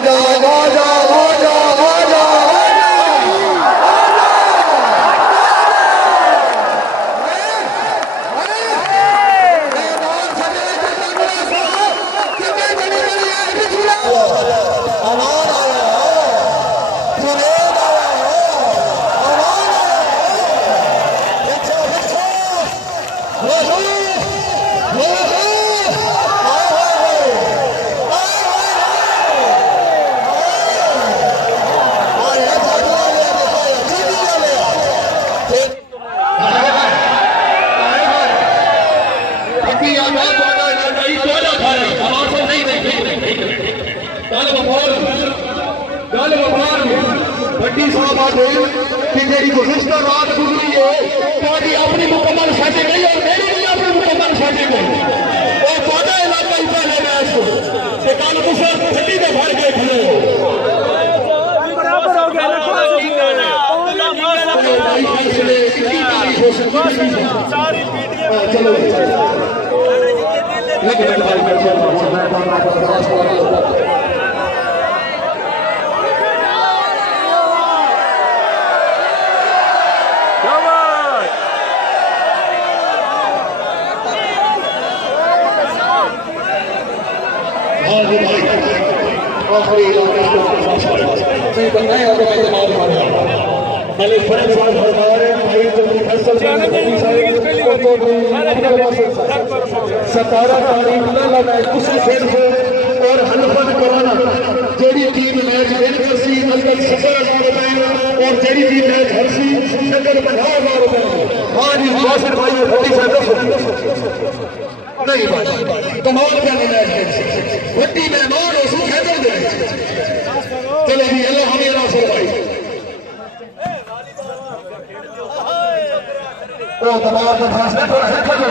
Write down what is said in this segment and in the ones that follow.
आजा आजा आजा आजा गुज़िश्ता रात गुजरी है ताकि अपनी मुकम्मल सेटिंग नहीं और मेरी भी अपनी मुकम्मल सेटिंग है और थोड़ा इलाका ही पहले मैच को कि कल तुम छुट्टी के भर के खड़े हो बराबर हो गया चलो सतारा तारीख और हलफत कराना जेडी टीम मैच विन करसी नगद 70,000 रुपए और जेडी टीम मैच हरसी नगद 50,000 रुपए। हाँ जी नासिर भाई नहीं भाई कमाल का मैच वड्डी मेहमान हो सू खेल दे चलो जी अल्लाह हमें नासिर भाई ओ दबाव का फासला थोड़ा है करो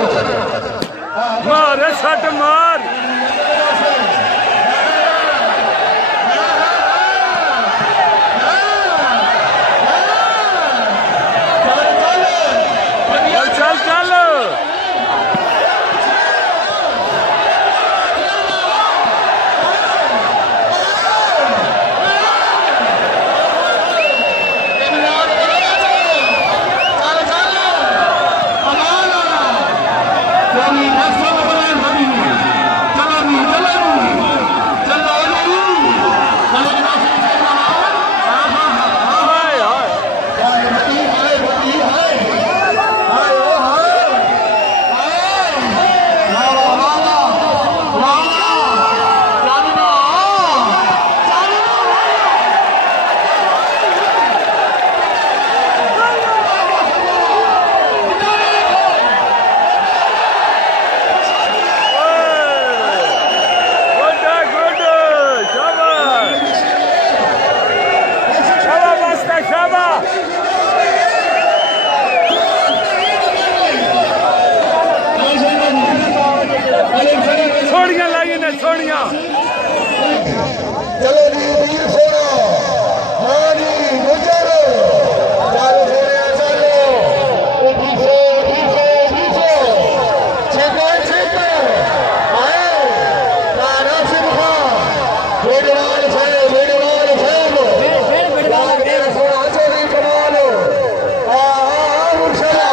मार शट मार चल चल सोनिया चलो जी वीर सोना हाँ जी गुजर चलो सोनिया चलो छेका आए तारा सिंह बेडवाल साहब सोना चोरी कमाल मुर्शदा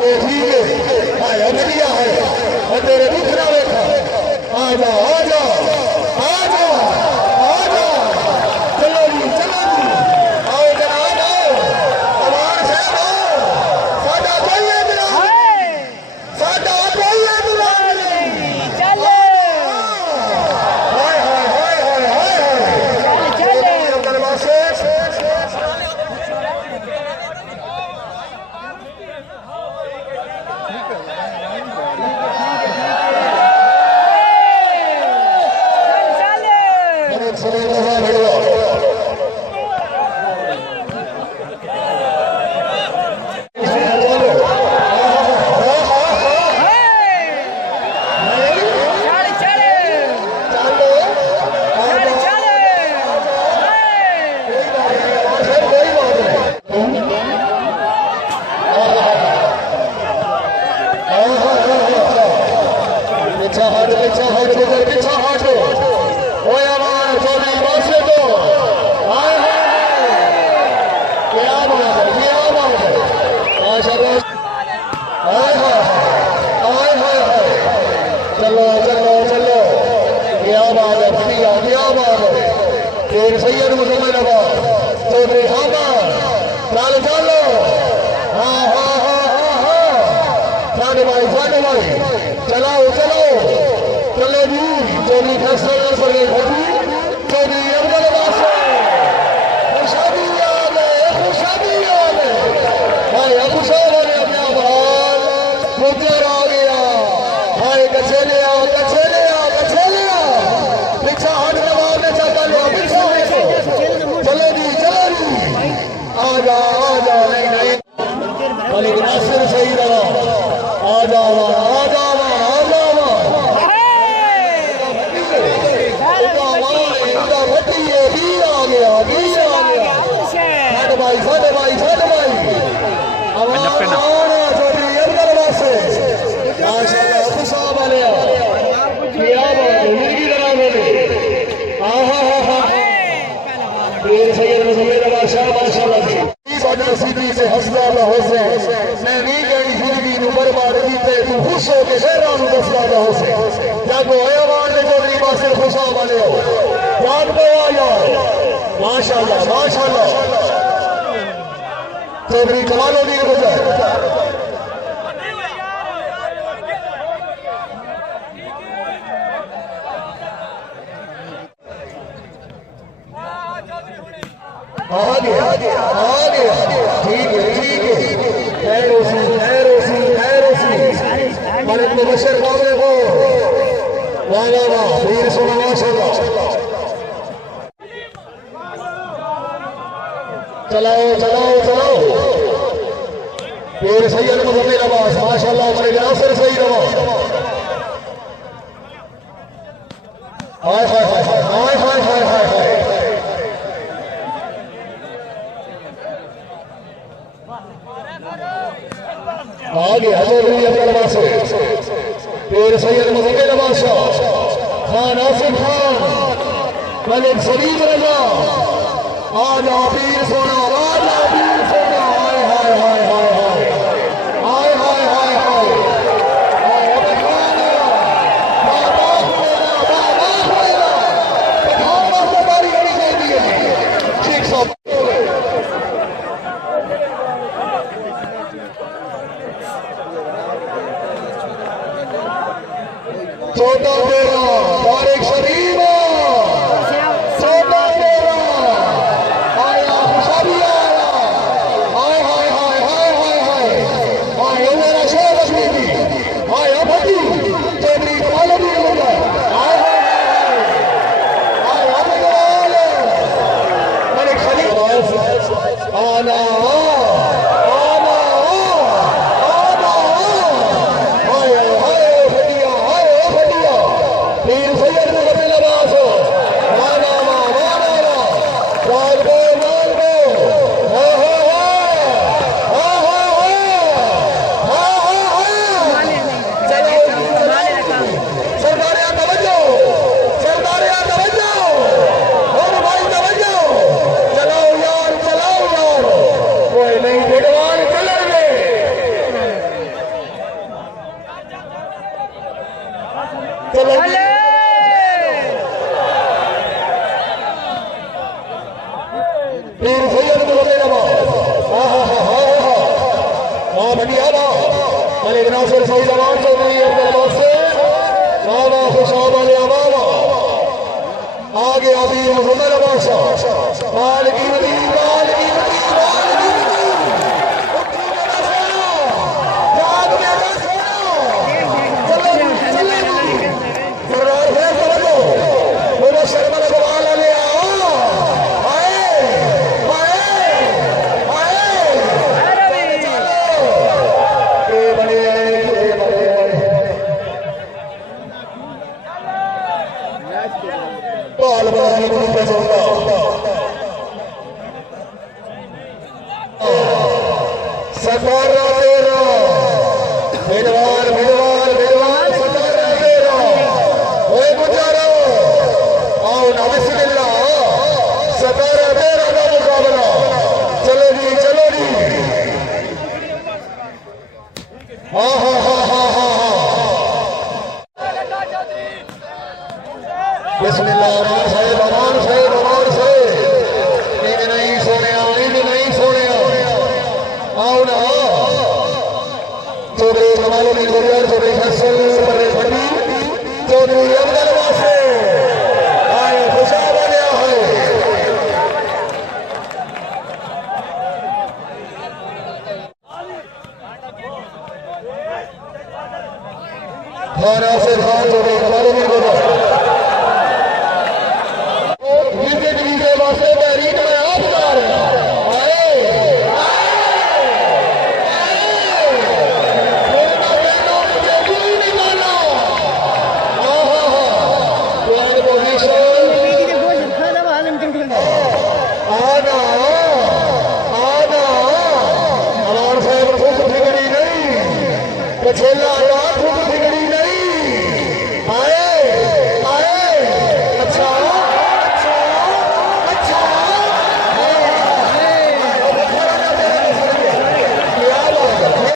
ये ठीक है आया बढ़िया है और तेरे दूसरा देखा आजा आजा आजा आजा चलो जी आओ जनाब आओ अमान साहब आओ साडा चाहिए बिलाल चलो हाय हाय हाय हाय हाय चले समझ लगा चौधरी हामा चलो चलो हाँ हाँ हाँ हाँ हाँ साढ़े भाई चलाओ चलो चलो जी चौधरी फैसल पर चौधरी अब्दुल बादशाह पुत्र आ गया हाय कच्छे ले आओ पीछा हट दबाने चाहता लो पीछा चलो जी आ जा नहीं मलिक नासिर सही रहा आ जाओ साढ़े भाई सीधी से हंसदा होसे मैं नहीं गई जिंदगी बर्बाद कीते तू खुश हो के शहरों में दसदा होसे जब होया वार दे चौधरी बासिर खुशा वाले हो याद पे आ यार माशाल्लाह चौधरी कमालो दी गुजर आगे ठीक है खैरोसी मलिक मुबशर कामरे को वाह वीर सोना माशाल्लाह चलाओ वीर सैयद मुजम्मिल अब्बास माशाल्लाह मलिक नासिर सही रहा हाय आगे चौधरी अब्दुल बादशाह वीर सैयद मुजम्मिल अब्बास खान आसिफ खान मलिक सलीम रजा आजा वीर सोना चौथा तेरा तारिक शरीफ आया खुशाबी आया मेरा शेर लक्ष्मी थी आया भट्टी चौधरी कमाल भी होगा आया मलिक शरीफ आना मलिक नासिर सही जवान चौधरी अब्दुल बादशाह बाबा खुशाब अली अबाबा आगे अभी मुहम्मद बादशाह माल की और ऐसे बात हो गई हमारे भी बोलो जिसे जीते वास्ते बैरी में आप बता रहे छेला रात बिगड़ी नहीं आए